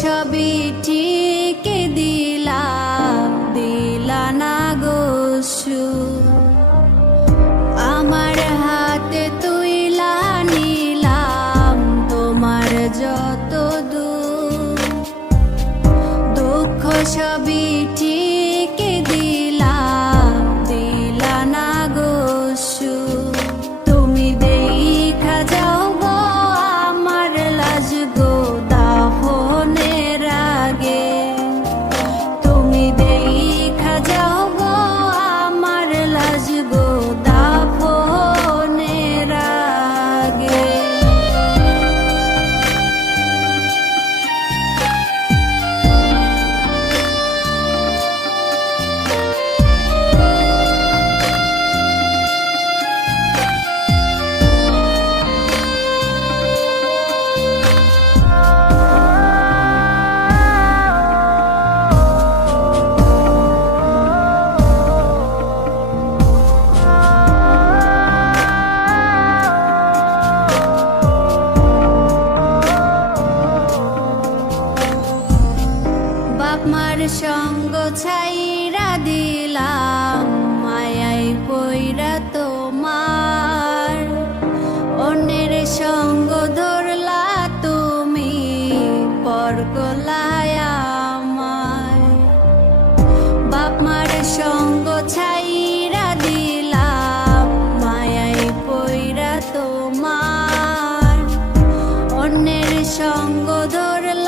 সবই ঠিক দিলাম, দিলা না গো সুখ। আমার হাতে তুইলা নিলাম তোমার যত দুঃখ সবই ঠিক দিলাম, দিলা না গো সুখ। তুমি দেখা যাও গো আমার লাজ গো দাফনের আগে, তুমি দেখা যাও গো আমার লাজ গো দাফনের আগে। বাপ মার সঙ্গ ছাইরা দিলাম, মায়াই পইরা তোমার। অন্যের সঙ্গ ধরলা তুমি, পর গলায় আমায়। বাপ মার সঙ্গ ছাইরা দিলাম, মায়াই পইরা তোমার। অন্যের সঙ্গ ধরলা